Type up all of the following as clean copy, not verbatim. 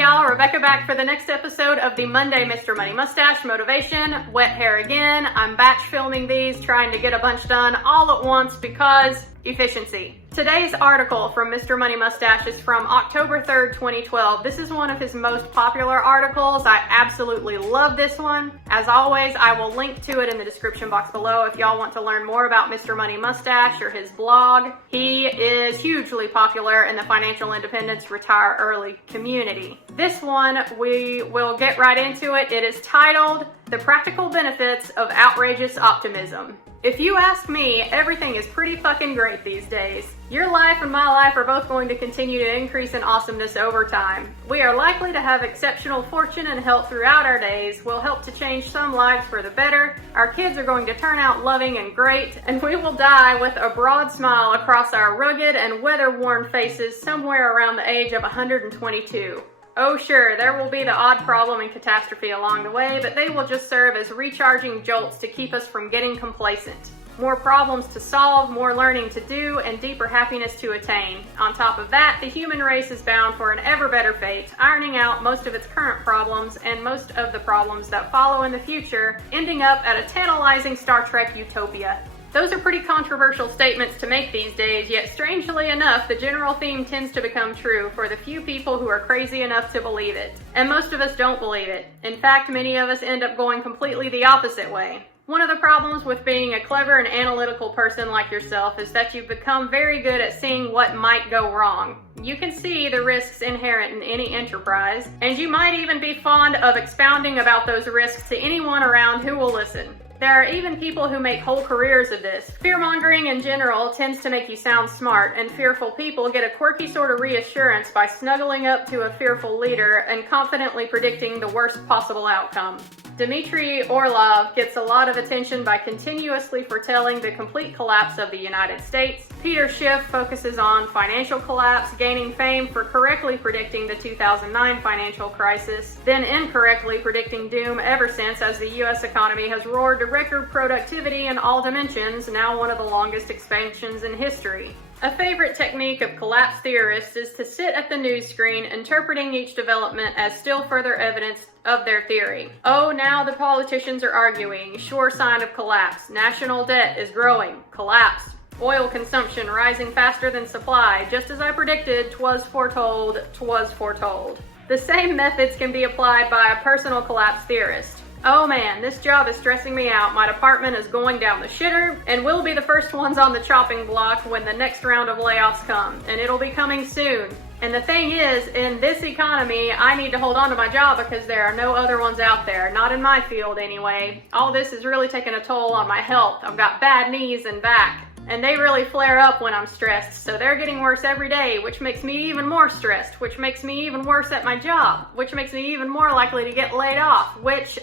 y'all, Rebecca back for the next episode of the Monday Mr. Money Mustache Motivation. Wet hair again. I'm batch filming these, trying to get a bunch done all at once because efficiency. Today's article from Mr. Money Mustache is from October 3rd, 2012. This is one of his most popular articles. I absolutely love this one. As always, I will link to it in the description box below if y'all want to learn more about Mr. Money Mustache or his blog. He is hugely popular in the financial independence retire early community. This one, we will get right into it. It is titled, "The Practical Benefits of Outrageous Optimism." If you ask me, everything is pretty fucking great these days. Your life and my life are both going to continue to increase in awesomeness over time. We are likely to have exceptional fortune and health throughout our days. We'll help to change some lives for the better. Our kids are going to turn out loving and great, and we will die with a broad smile across our rugged and weather-worn faces somewhere around the age of 122. Oh sure, there will be the odd problem and catastrophe along the way, but they will just serve as recharging jolts to keep us from getting complacent. More problems to solve, more learning to do, and deeper happiness to attain. On top of that, the human race is bound for an ever better fate, ironing out most of its current problems and most of the problems that follow in the future, ending up at a tantalizing Star Trek utopia. Those are pretty controversial statements to make these days, yet strangely enough, the general theme tends to become true for the few people who are crazy enough to believe it. And most of us don't believe it. In fact, many of us end up going completely the opposite way. One of the problems with being a clever and analytical person like yourself is that you become very good at seeing what might go wrong. You can see the risks inherent in any enterprise, and you might even be fond of expounding about those risks to anyone around who will listen. There are even people who make whole careers of this. Fear-mongering in general tends to make you sound smart, and fearful people get a quirky sort of reassurance by snuggling up to a fearful leader and confidently predicting the worst possible outcome. Dmitry Orlov gets a lot of attention by continuously foretelling the complete collapse of the United States. Peter Schiff focuses on financial collapse, gaining fame for correctly predicting the 2009 financial crisis, then incorrectly predicting doom ever since, as the U.S. economy has roared to record productivity in all dimensions, now one of the longest expansions in history. A favorite technique of collapse theorists is to sit at the news screen, interpreting each development as still further evidence of their theory. Oh, now the politicians are arguing. Sure sign of collapse. National debt is growing. Collapse. Oil consumption rising faster than supply. Just as I predicted, 'twas foretold, 'twas foretold. The same methods can be applied by a personal collapse theorist. Oh man, this job is stressing me out. My department is going down the shitter, and we'll be the first ones on the chopping block when the next round of layoffs come, and it'll be coming soon. And the thing is, in this economy, I need to hold on to my job because there are no other ones out there. Not in my field anyway. All this is really taking a toll on my health. I've got bad knees and back, and they really flare up when I'm stressed, so they're getting worse every day, which makes me even more stressed, which makes me even worse at my job, which makes me even more likely to get laid off, which ...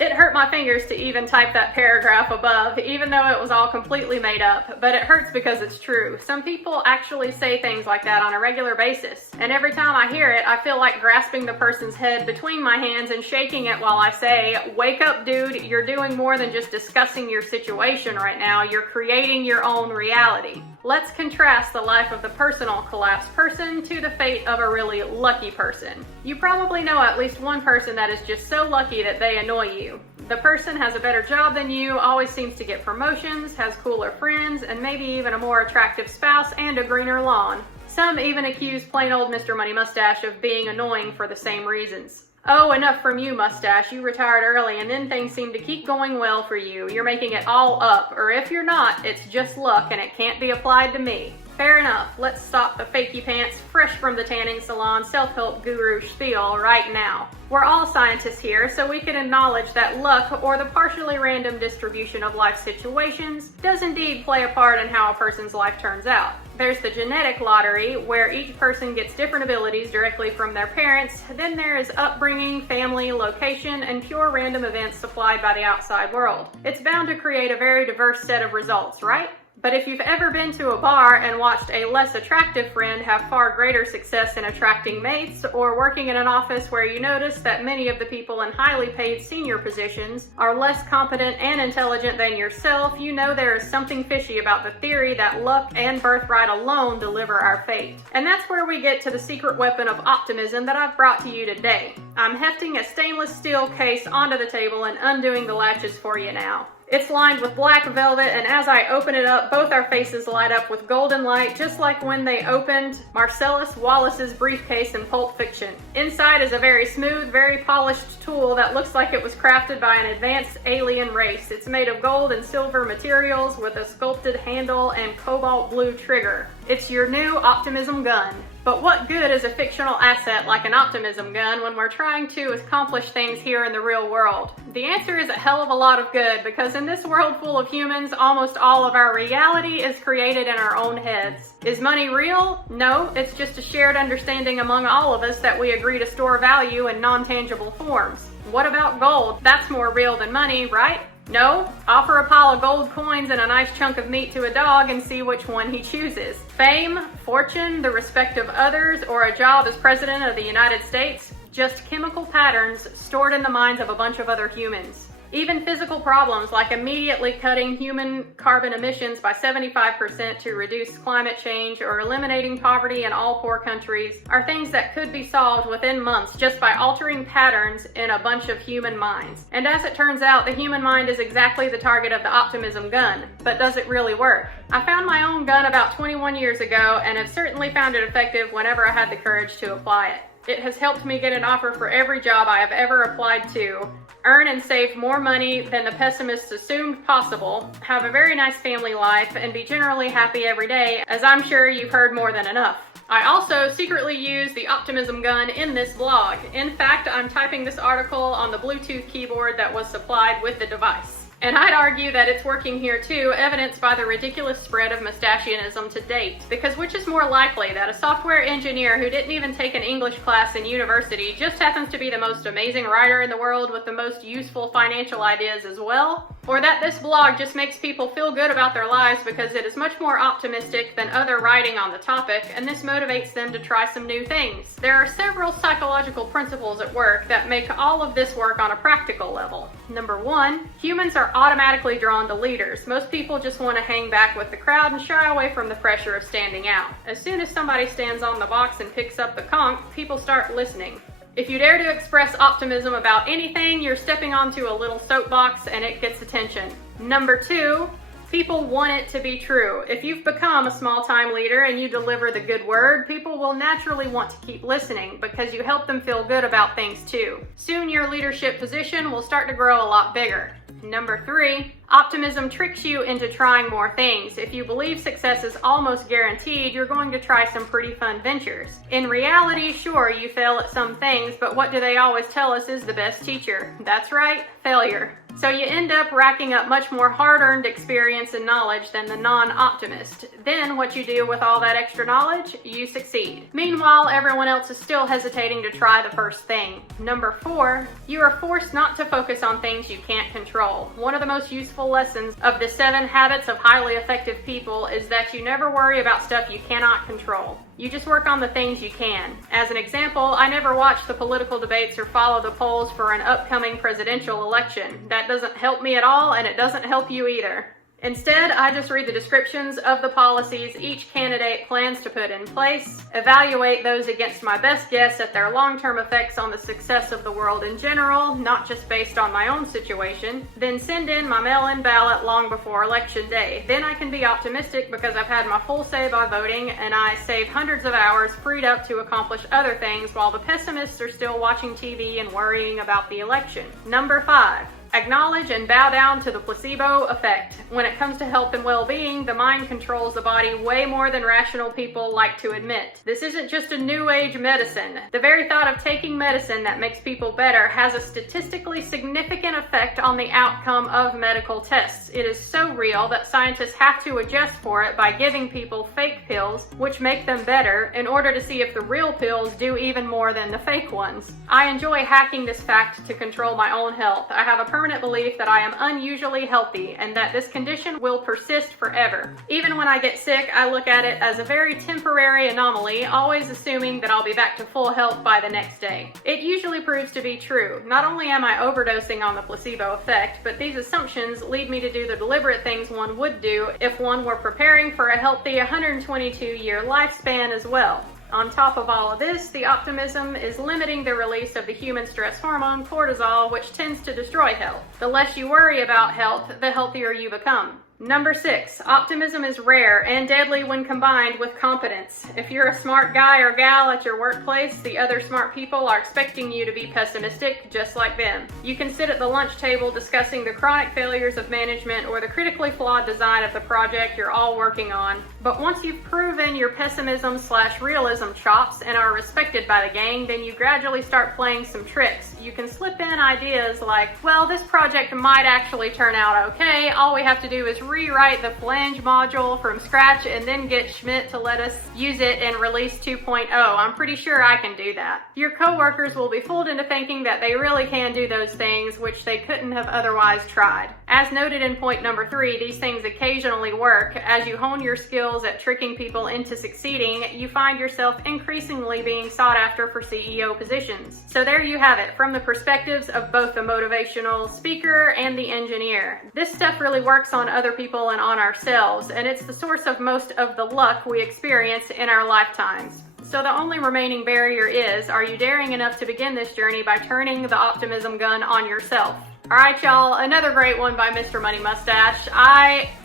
It hurt my fingers to even type that paragraph above, even though it was all completely made up, but it hurts because it's true. Some people actually say things like that on a regular basis, and every time I hear it, I feel like grasping the person's head between my hands and shaking it while I say, "Wake up, dude, you're doing more than just discussing your situation right now, you're creating your own reality." Let's contrast the life of the personal collapse person to the fate of a really lucky person. You probably know at least one person that is just so lucky that they annoy you. The person has a better job than you, always seems to get promotions, has cooler friends, and maybe even a more attractive spouse and a greener lawn. Some even accuse plain old Mr. Money Mustache of being annoying for the same reasons. Oh, enough from you, Mustache. You retired early and then things seem to keep going well for you. You're making it all up, or if you're not, it's just luck and it can't be applied to me. Fair enough. Let's stop the fakey pants, fresh from the tanning salon, self-help guru spiel right now. We're all scientists here, so we can acknowledge that luck, or the partially random distribution of life situations, does indeed play a part in how a person's life turns out. There's the genetic lottery, where each person gets different abilities directly from their parents. Then there is upbringing, family, location, and pure random events supplied by the outside world. It's bound to create a very diverse set of results, right? But if you've ever been to a bar and watched a less attractive friend have far greater success in attracting mates, or working in an office where you notice that many of the people in highly paid senior positions are less competent and intelligent than yourself, you know there is something fishy about the theory that luck and birthright alone deliver our fate. And that's where we get to the secret weapon of optimism that I've brought to you today. I'm hefting a stainless steel case onto the table and undoing the latches for you now. It's lined with black velvet, and as I open it up, both our faces light up with golden light, just like when they opened Marcellus Wallace's briefcase in Pulp Fiction. Inside is a very smooth, very polished tool that looks like it was crafted by an advanced alien race. It's made of gold and silver materials with a sculpted handle and cobalt blue trigger. It's your new Optimism gun. But what good is a fictional asset like an Optimism gun when we're trying to accomplish things here in the real world? The answer is a hell of a lot of good, because in this world full of humans, almost all of our reality is created in our own heads. Is money real? No, it's just a shared understanding among all of us that we agree to store value in non-tangible forms. What about gold? That's more real than money, right? No, offer a pile of gold coins and a nice chunk of meat to a dog and see which one he chooses. Fame, fortune, the respect of others, or a job as president of the United States? Just chemical patterns stored in the minds of a bunch of other humans. Even physical problems like immediately cutting human carbon emissions by 75% to reduce climate change, or eliminating poverty in all poor countries, are things that could be solved within months just by altering patterns in a bunch of human minds. And as it turns out, the human mind is exactly the target of the Optimism gun. But does it really work? I found my own gun about 21 years ago and have certainly found it effective whenever I had the courage to apply it. It has helped me get an offer for every job I have ever applied to, earn and save more money than the pessimists assumed possible, have a very nice family life, and be generally happy every day, as I'm sure you've heard more than enough. I also secretly use the Optimism gun in this blog. In fact, I'm typing this article on the Bluetooth keyboard that was supplied with the device. And I'd argue that it's working here too, evidenced by the ridiculous spread of Mustachianism to date. Because which is more likely, that a software engineer who didn't even take an English class in university just happens to be the most amazing writer in the world with the most useful financial ideas as well? Or that this blog just makes people feel good about their lives because it is much more optimistic than other writing on the topic, and this motivates them to try some new things? There are several psychological principles at work that make all of this work on a practical level. Number one, humans are automatically drawn to leaders. Most people just want to hang back with the crowd and shy away from the pressure of standing out. As soon as somebody stands on the box and picks up the conch, people start listening. If you dare to express optimism about anything, you're stepping onto a little soapbox and it gets attention. Number two, people want it to be true. If you've become a small-time leader and you deliver the good word, people will naturally want to keep listening because you help them feel good about things too. Soon your leadership position will start to grow a lot bigger. Number three, optimism tricks you into trying more things. If you believe success is almost guaranteed, you're going to try some pretty fun ventures. In reality, sure, you fail at some things, but what do they always tell us is the best teacher? That's right, failure. So you end up racking up much more hard-earned experience and knowledge than the non-optimist. Then what you do with all that extra knowledge? You succeed. Meanwhile, everyone else is still hesitating to try the first thing. Number four, you are forced not to focus on things you can't control. One of the most useful lessons of the 7 habits of highly effective people is that you never worry about stuff you cannot control. You just work on the things you can. As an example, I never watch the political debates or follow the polls for an upcoming presidential election. That doesn't help me at all, and it doesn't help you either. Instead, I just read the descriptions of the policies each candidate plans to put in place, evaluate those against my best guess at their long-term effects on the success of the world in general, not just based on my own situation, then send in my mail-in ballot long before election day. Then I can be optimistic because I've had my full say by voting, and I save hundreds of hours freed up to accomplish other things while the pessimists are still watching TV and worrying about the election. Number 5. Acknowledge and bow down to the placebo effect. When it comes to health and well-being, the mind controls the body way more than rational people like to admit. This isn't just a new age medicine. The very thought of taking medicine that makes people better has a statistically significant effect on the outcome of medical tests. It is so real that scientists have to adjust for it by giving people fake pills, which make them better, in order to see if the real pills do even more than the fake ones. I enjoy hacking this fact to control my own health. I have a permanent belief that I am unusually healthy and that this condition will persist forever. Even when I get sick, I look at it as a very temporary anomaly, always assuming that I'll be back to full health by the next day. It usually proves to be true. Not only am I overdosing on the placebo effect, but these assumptions lead me to do the deliberate things one would do if one were preparing for a healthy 122-year lifespan as well. On top of all of this, the optimism is limiting the release of the human stress hormone cortisol, which tends to destroy health. The less you worry about health, the healthier you become. Number 6, optimism is rare and deadly when combined with competence. If you're a smart guy or gal at your workplace, the other smart people are expecting you to be pessimistic just like them. You can sit at the lunch table discussing the chronic failures of management or the critically flawed design of the project you're all working on. But once you've proven your pessimism/realism chops and are respected by the gang, then you gradually start playing some tricks. You can slip in ideas like, well, this project might actually turn out okay. All we have to do is rewrite the flange module from scratch and then get Schmidt to let us use it in release 2.0. I'm pretty sure I can do that. Your coworkers will be fooled into thinking that they really can do those things which they couldn't have otherwise tried. As noted in point number 3, these things occasionally work. As you hone your skills at tricking people into succeeding, you find yourself increasingly being sought after for CEO positions. So there you have it, from the perspectives of both the motivational speaker and the engineer. This stuff really works on other people and on ourselves, and it's the source of most of the luck we experience in our lifetimes. So the only remaining barrier is, are you daring enough to begin this journey by turning the optimism gun on yourself? All right, y'all, another great one by Mr. Money Mustache.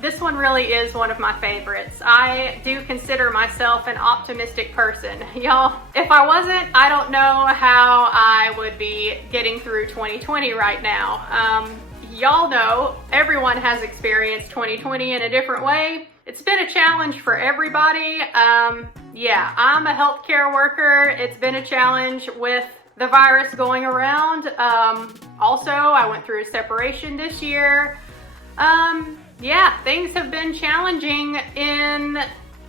This one really is one of my favorites. I do consider myself an optimistic person. Y'all, if I wasn't, I don't know how I would be getting through 2020 right now. Y'all know everyone has experienced 2020 in a different way. It's been a challenge for everybody. Yeah, I'm a healthcare worker. It's been a challenge with the virus going around. Also, I went through a separation this year. Yeah, things have been challenging in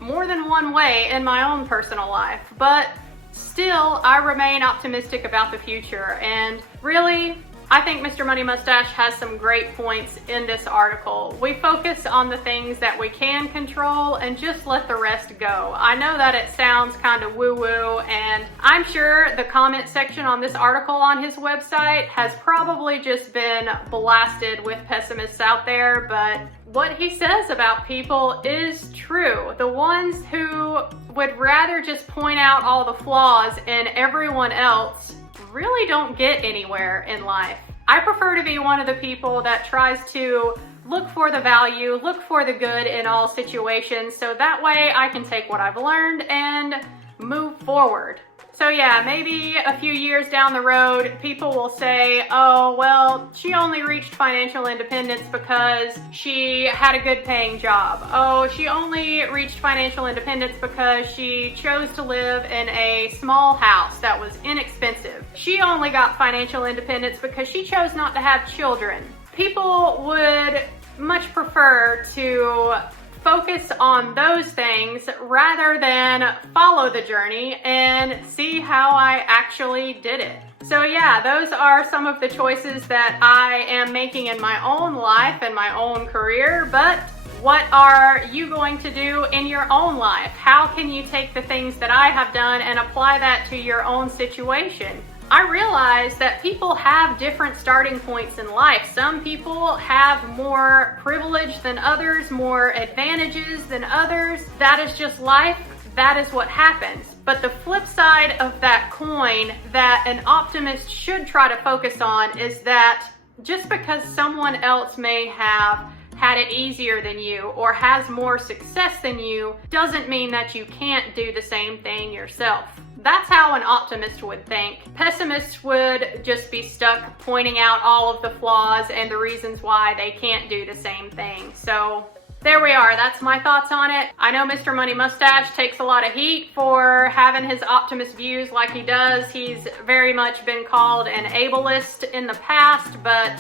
more than one way in my own personal life, but still, I remain optimistic about the future. And really, I think Mr. Money Mustache has some great points in this article. We focus on the things that we can control and just let the rest go. I know that it sounds kind of woo-woo, and I'm sure the comment section on this article on his website has probably just been blasted with pessimists out there, but what he says about people is true. The ones who would rather just point out all the flaws in everyone else really don't get anywhere in life. I prefer to be one of the people that tries to look for the value, look for the good in all situations, so that way I can take what I've learned and move forward. So yeah, maybe a few years down the road, people will say, oh, well, she only reached financial independence because she had a good paying job. Oh, she only reached financial independence because she chose to live in a small house that was inexpensive. She only got financial independence because she chose not to have children. People would much prefer to focus on those things rather than follow the journey and see how I actually did it. So yeah, those are some of the choices that I am making in my own life and my own career, but what are you going to do in your own life? How can you take the things that I have done and apply that to your own situation? I realize that people have different starting points in life. Some people have more privilege than others, more advantages than others. That is just life. That is what happens. But the flip side of that coin that an optimist should try to focus on is that just because someone else may have had it easier than you or has more success than you doesn't mean that you can't do the same thing yourself. That's how an optimist would think. Pessimists would just be stuck pointing out all of the flaws and the reasons why they can't do the same thing. So there we are. That's my thoughts on it. I know Mr. Money Mustache takes a lot of heat for having his optimist views like he does. He's very much been called an ableist in the past, but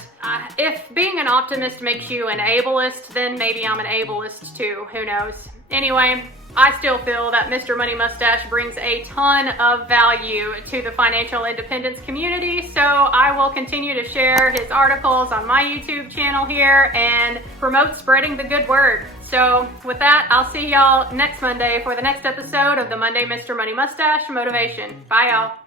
if being an optimist makes you an ableist, then maybe I'm an ableist too. Who knows? Anyway, I still feel that Mr. Money Mustache brings a ton of value to the financial independence community, so I will continue to share his articles on my YouTube channel here and promote spreading the good word. So with that, I'll see y'all next Monday for the next episode of the Monday Mr. Money Mustache Motivation. Bye, y'all.